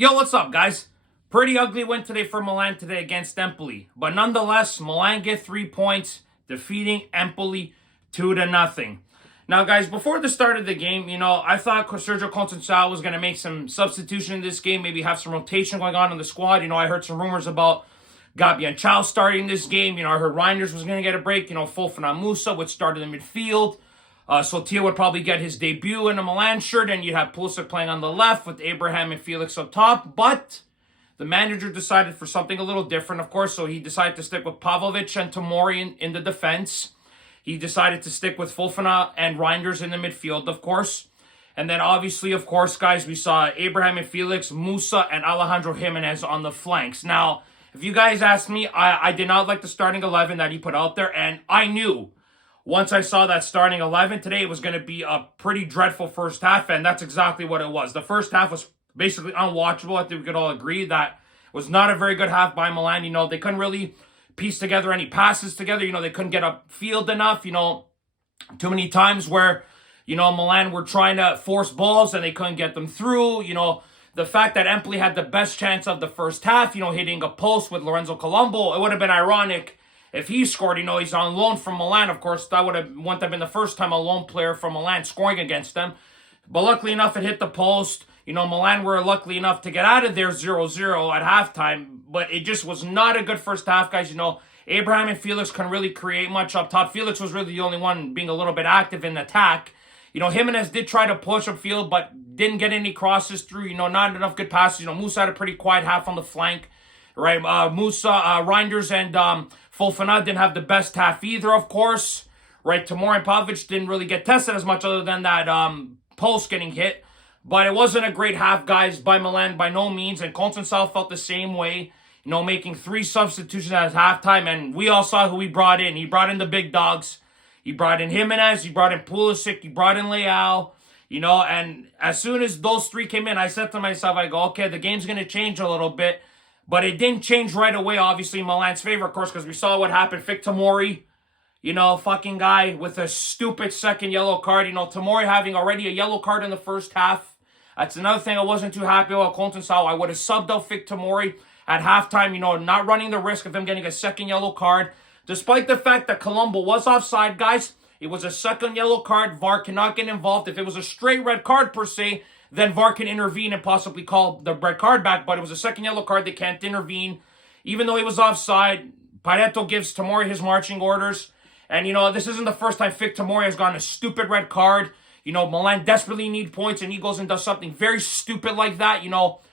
Yo, what's up, guys? Pretty ugly win today for Milan today against Empoli. But nonetheless, Milan get 3 points, defeating Empoli 2-0. Now, guys, before the start of the game, I thought Sergio Conceição was going to make some substitution in this game, maybe have some rotation going on in the squad. I heard some rumors about Gabi Chao starting this game. I heard Reinders was going to get a break. Fofana Musa would start in the midfield. Sotia would probably get his debut in a Milan shirt, and you'd have Pulisic playing on the left with Abraham and Felix up top. But the manager decided for something a little different, of course, so he decided to stick with Pavlovic and Tomori in the defense. He decided to stick with Fofana and Reinders in the midfield, of course. And then obviously, of course, guys, we saw Abraham and Felix, Musa, and Alejandro Jimenez on the flanks. Now, if you guys asked me, I did not like the starting 11 that he put out there, and I knew once I saw that starting 11 today, it was going to be a pretty dreadful first half, and that's exactly what it was. The first half was basically unwatchable. I think we could all agree that it was not a very good half by Milan. They couldn't really piece together any passes together. They couldn't get upfield enough. Too many times where, Milan were trying to force balls and they couldn't get them through. The fact that Empoli had the best chance of the first half, hitting a post with Lorenzo Colombo, it would have been ironic if he scored. He's on loan from Milan, of course. That wouldn't have been the first time a lone player from Milan scoring against them. But luckily enough, it hit the post. Milan were lucky enough to get out of there 0-0 at halftime. But it just was not a good first half, guys. Abraham and Felix couldn't really create much up top. Felix was really the only one being a little bit active in attack. Jimenez did try to push upfield, but didn't get any crosses through. Not enough good passes. Musa had a pretty quiet half on the flank. Right, Reinders and Fofana didn't have the best half either, of course. Right, Tomori and Pavlovic didn't really get tested as much other than that post getting hit. But it wasn't a great half, guys, by Milan, by no means. And Conceição felt the same way, making 3 substitutions at halftime. And we all saw who he brought in. He brought in the big dogs. He brought in Jimenez. He brought in Pulisic. He brought in Leao. And as soon as those 3 came in, I said to myself, I go, okay, the game's going to change a little bit. But it didn't change right away, obviously, in Milan's favor, of course, because we saw what happened. Vic Tomori, fucking guy with a stupid second yellow card. Tomori having already a yellow card in the first half. That's another thing I wasn't too happy about Conceição. I would have subbed out Vic Tomori at halftime, not running the risk of him getting a second yellow card. Despite the fact that Colombo was offside, guys, it was a second yellow card. VAR cannot get involved. If it was a straight red card, per se, then VAR can intervene and possibly call the red card back. But it was a second yellow card. They can't intervene. Even though he was offside, Pareto gives Tomori his marching orders. And, this isn't the first time Vic Tomori has gotten a stupid red card. Milan desperately need points, and he goes and does something very stupid like that.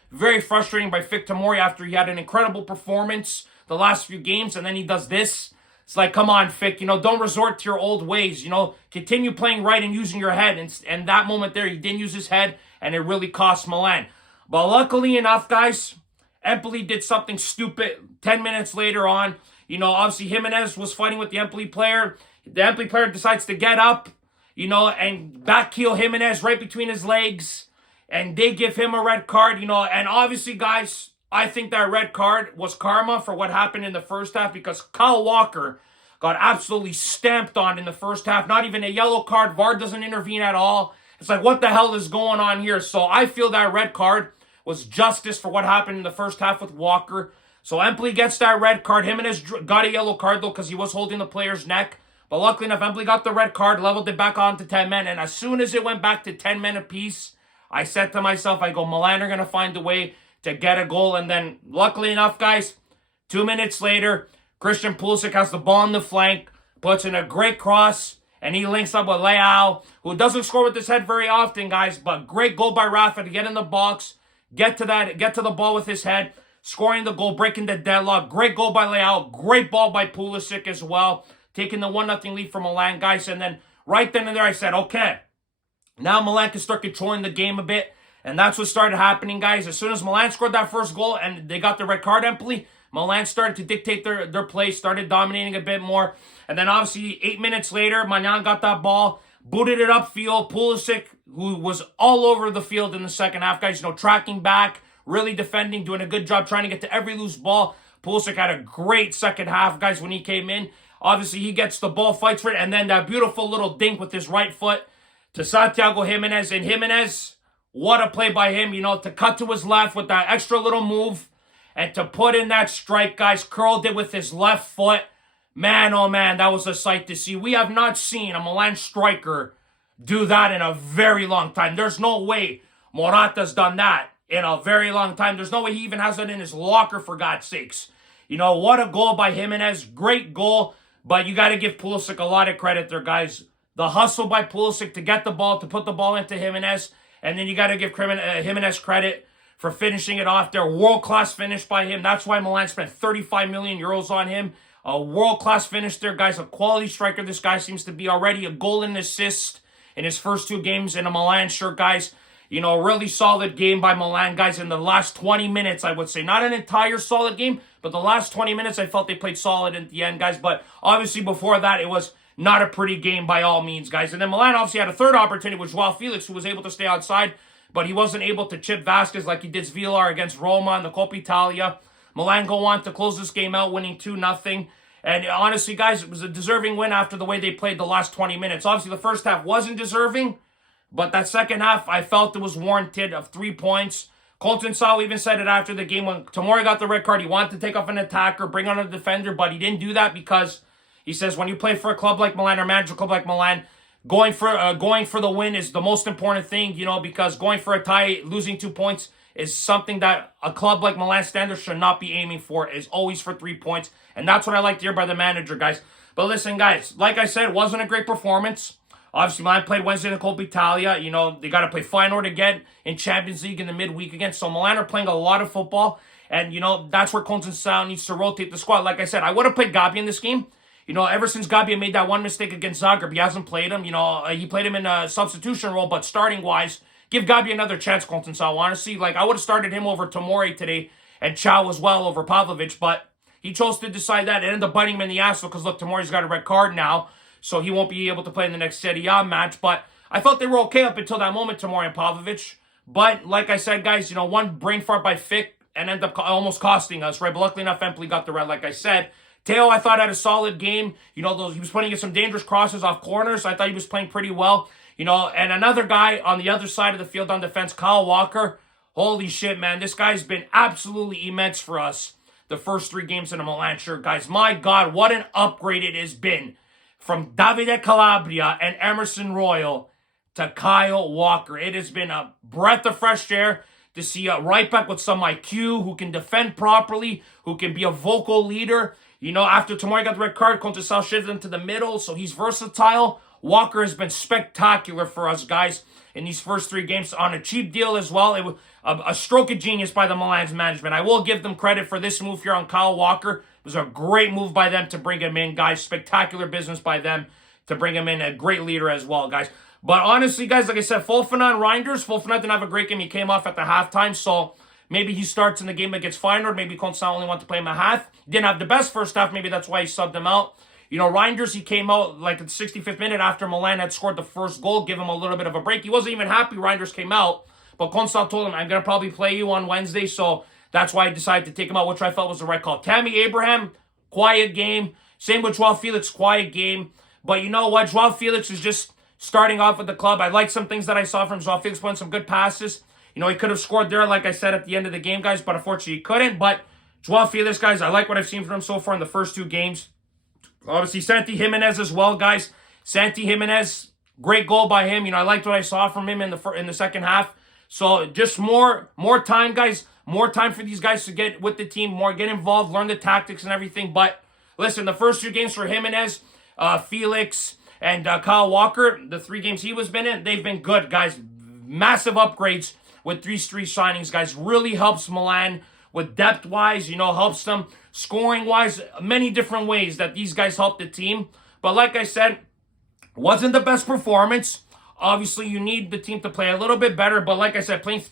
Very frustrating by Vic Tomori after he had an incredible performance the last few games, and then he does this. It's like, come on, Vic, don't resort to your old ways. Continue playing right and using your head. And that moment there, he didn't use his head, and it really cost Milan. But luckily enough, guys, Empoli did something stupid 10 minutes later on. Obviously Jimenez was fighting with the Empoli player. The Empoli player decides to get up, and back heel Jimenez right between his legs. And they give him a red card, and obviously, guys, I think that red card was karma for what happened in the first half, because Kyle Walker got absolutely stamped on in the first half. Not even a yellow card. VAR doesn't intervene at all. It's like, what the hell is going on here? So I feel that red card was justice for what happened in the first half with Walker. So Empoli gets that red card. Jimenez got a yellow card, though, because he was holding the player's neck. But luckily enough, Empoli got the red card, leveled it back on to 10 men. And as soon as it went back to 10 men apiece, I said to myself, I go, Milan are going to find a way to get a goal. And then, luckily enough, guys, 2 minutes later, Christian Pulisic has the ball on the flank, puts in a great cross, and he links up with Leao, who doesn't score with his head very often, guys, but great goal by Rafa to get in the box, get to the ball with his head, scoring the goal, breaking the deadlock. Great goal by Leao, great ball by Pulisic as well, taking the 1-0 lead from Milan, guys. And then right then and there, I said, okay, now Milan can start controlling the game a bit. And that's what started happening, guys. As soon as Milan scored that first goal and they got the red card, Empoli, Milan started to dictate their play, started dominating a bit more. And then obviously 8 minutes later, Maignan got that ball, booted it upfield. Pulisic, who was all over the field in the second half, guys, tracking back, really defending, doing a good job trying to get to every loose ball. Pulisic had a great second half, guys, when he came in. Obviously, he gets the ball, fights for it, and then that beautiful little dink with his right foot to Santiago Jimenez. And Jimenez what a play by him, to cut to his left with that extra little move and to put in that strike, guys. Curled it with his left foot. Man, oh man, that was a sight to see. We have not seen a Milan striker do that in a very long time. There's no way Morata's done that in a very long time. There's no way he even has it in his locker, for God's sakes. What a goal by Jimenez. Great goal, but you got to give Pulisic a lot of credit there, guys. The hustle by Pulisic to get the ball, to put the ball into Jimenez, and then you got to give Jimenez credit for finishing it off there. World-class finish by him. That's why Milan spent 35 million euros on him. A world-class finish there, guys. A quality striker. This guy seems to be already a goal and assist in his first 2 games in a Milan shirt, guys. Really solid game by Milan, guys, in the last 20 minutes, I would say. Not an entire solid game, but the last 20 minutes, I felt they played solid at the end, guys. But obviously before that, it was not a pretty game by all means, guys. And then Milan obviously had a third opportunity with Joao Felix, who was able to stay outside, but he wasn't able to chip Vasquez like he did Villar against Roma in the Coppa Italia. Milan go on to close this game out, winning 2-0. And honestly, guys, it was a deserving win after the way they played the last 20 minutes. Obviously, the first half wasn't deserving, but that second half, I felt it was warranted of 3 points. Colton Sal even said it after the game when Tomori got the red card. He wanted to take off an attacker, bring on a defender, but he didn't do that because he says when you play for a club like Milan or manage a club like Milan, going for the win is the most important thing, because going for a tie, losing 2 points is something that a club like Milan Standard should not be aiming for. Is always for 3 points, and that's what I like to hear by the manager, guys. But listen, guys, like I said, it wasn't a great performance. Obviously, Milan played Wednesday in the Coppa Italia. They got to play Feyenoord again in Champions League in the midweek again. So Milan are playing a lot of football, and that's where Conceição needs to rotate the squad. Like I said, I would have played Gabi in this game. Ever since Gabi made that one mistake against Zagreb, he hasn't played him. He played him in a substitution role, but starting-wise, give Gabi another chance, Conceição. Honestly, I would have started him over Tomori today and Chow as well over Pavlovic, but he chose to decide that. It ended up biting him in the ass because, look, Tomori's got a red card now, so he won't be able to play in the next Serie A match. But I felt they were okay up until that moment, Tomori and Pavlovic. But like I said, guys, one brain fart by Fick and ended up almost costing us, right? But luckily enough, Empoli got the red, like I said. Teo, I thought, had a solid game. He was putting in some dangerous crosses off corners. I thought he was playing pretty well. And another guy on the other side of the field on defense, Kyle Walker. Holy shit, man. This guy's been absolutely immense for us the first 3 games in a Milan shirt, guys. My God, what an upgrade it has been from Davide Calabria and Emerson Royal to Kyle Walker. It has been a breath of fresh air to see a right back with some IQ, who can defend properly, who can be a vocal leader. After Tomori got the red card, Conceição shifted into the middle, so he's versatile. Walker has been spectacular for us, guys, in these first 3 games on a cheap deal as well. It was a stroke of genius by the Milan's management. I will give them credit for this move here on Kyle Walker. It was a great move by them to bring him in, guys. Spectacular business by them to bring him in. A great leader as well, guys. But honestly, guys, like I said, Fofana and Reinders. Fofana didn't have a great game. He came off at the halftime, so maybe he starts in the game against Feyenoord. Maybe Conceição only wanted to play him a half. He didn't have the best first half. Maybe that's why he subbed him out. Reinders, he came out at the 65th minute after Milan had scored the first goal, give him a little bit of a break. He wasn't even happy Reinders came out, but Conceição told him, I'm going to probably play you on Wednesday, so that's why I decided to take him out, which I felt was the right call. Tammy Abraham, quiet game. Same with Joao Felix, quiet game. But you know what? Joao Felix is just starting off with the club. I like some things that I saw from Joao Felix, playing some good passes. He could have scored there, like I said, at the end of the game, guys, but unfortunately he couldn't. But Joao Felix, guys, I like what I've seen from him so far in the first 2 games. Obviously, Santi Jimenez as well, guys. Santi Jimenez, great goal by him. I liked what I saw from him in the second half. So just more time, guys. More time for these guys to get with the team, get involved, learn the tactics and everything. But listen, the first 2 games for Jimenez, Felix, and Kyle Walker, the 3 games he was been in, they've been good, guys. Massive upgrades with these 3 signings, guys. Really helps Milan with depth-wise, helps them scoring-wise, many different ways that these guys help the team. But like I said, wasn't the best performance. Obviously, you need the team to play a little bit better, but like I said, playing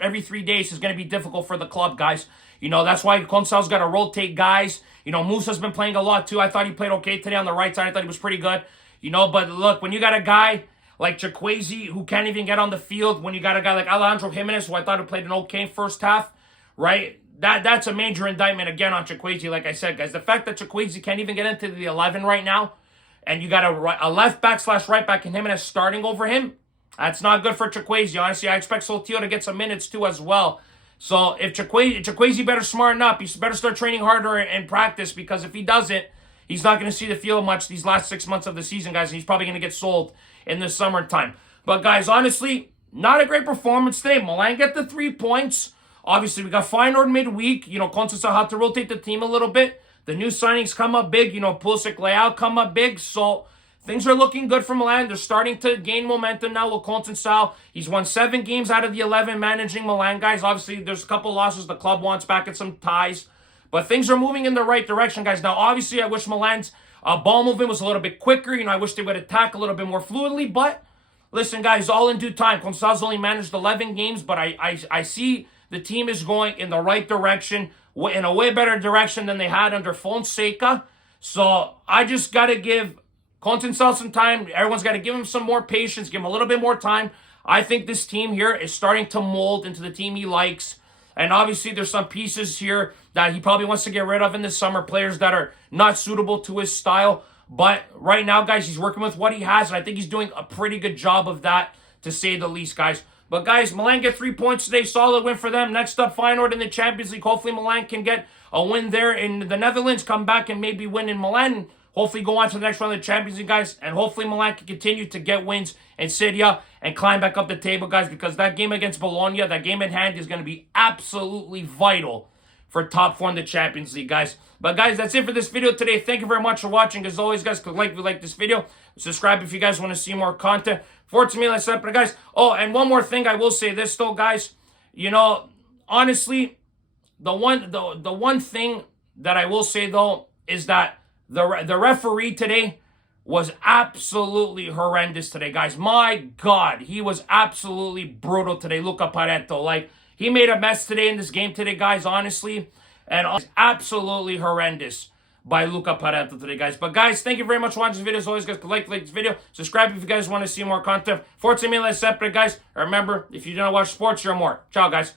every 3 days is going to be difficult for the club, guys. That's why Conceição's got to rotate guys. Musa's been playing a lot too. I thought he played okay today on the right side. I thought he was pretty good. But look, when you got a guy like Chukwueze who can't even get on the field, when you got a guy like Alejandro Jimenez, who I thought had played an okay first half, right? That's a major indictment again on Chukwueze, like I said, guys. The fact that Chukwueze can't even get into the 11 right now, and you got a left back / right back and Jimenez starting over him, That's not good for Chukwueze. Honestly, I expect Saltillo to get some minutes too as well. So if Chukwueze better smarten up. He better start training harder in practice, because if he doesn't, he's not going to see the field much these last 6 months of the season, guys. And he's probably going to get sold in the summertime. But guys, honestly, not a great performance today. Milan get the 3 points. Obviously, we got Feyenoord midweek. Constanța had to rotate the team a little bit. The new signings come up big. Pulisic, Leao come up big. So things are looking good for Milan. They're starting to gain momentum now with Constanța. He's won 7 games out of the 11 managing Milan, guys. Obviously, there's a couple losses. The club wants back at some ties. But things are moving in the right direction, guys. Now, obviously, I wish Milan's ball movement was a little bit quicker. I wish they would attack a little bit more fluidly. But listen, guys, all in due time. Constanța's only managed 11 games, but I see the team is going in the right direction, in a way better direction than they had under Fonseca. So I just got to give Constanța some time. Everyone's got to give him some more patience, give him a little bit more time. I think this team here is starting to mold into the team he likes. And obviously, there's some pieces here that he probably wants to get rid of in the summer, players that are not suitable to his style. But right now, guys, he's working with what he has, and I think he's doing a pretty good job of that, to say the least, guys. But, guys, Milan get 3 points today. Solid win for them. Next up, Feyenoord in the Champions League. Hopefully, Milan can get a win there in the Netherlands, come back and maybe win in Milan. Hopefully, go on to the next round of the Champions League, guys. And hopefully, Milan can continue to get wins in Serie and climb back up the table, guys, because that game against Bologna, that game in hand, is going to be absolutely vital for top 4 in the Champions League, guys. But, guys, that's it for this video today. Thank you very much for watching. As always, guys, click like if you like this video. Subscribe if you guys want to see more content. Forza Milan sempre, guys. Oh, and one more thing, I will say this, though, guys. Honestly, the one thing that I will say, though, is that the referee today was absolutely horrendous today, guys. My God, he was absolutely brutal today, Luca Pareto. Like, he made a mess today in this game today, guys, honestly. And it's absolutely horrendous by Luca Pareto today, guys. But, guys, thank you very much for watching this video. As always, guys, like this video. Subscribe if you guys want to see more content. Forza Milan sempre, guys. Remember, if you don't watch sports, you're more. Ciao, guys.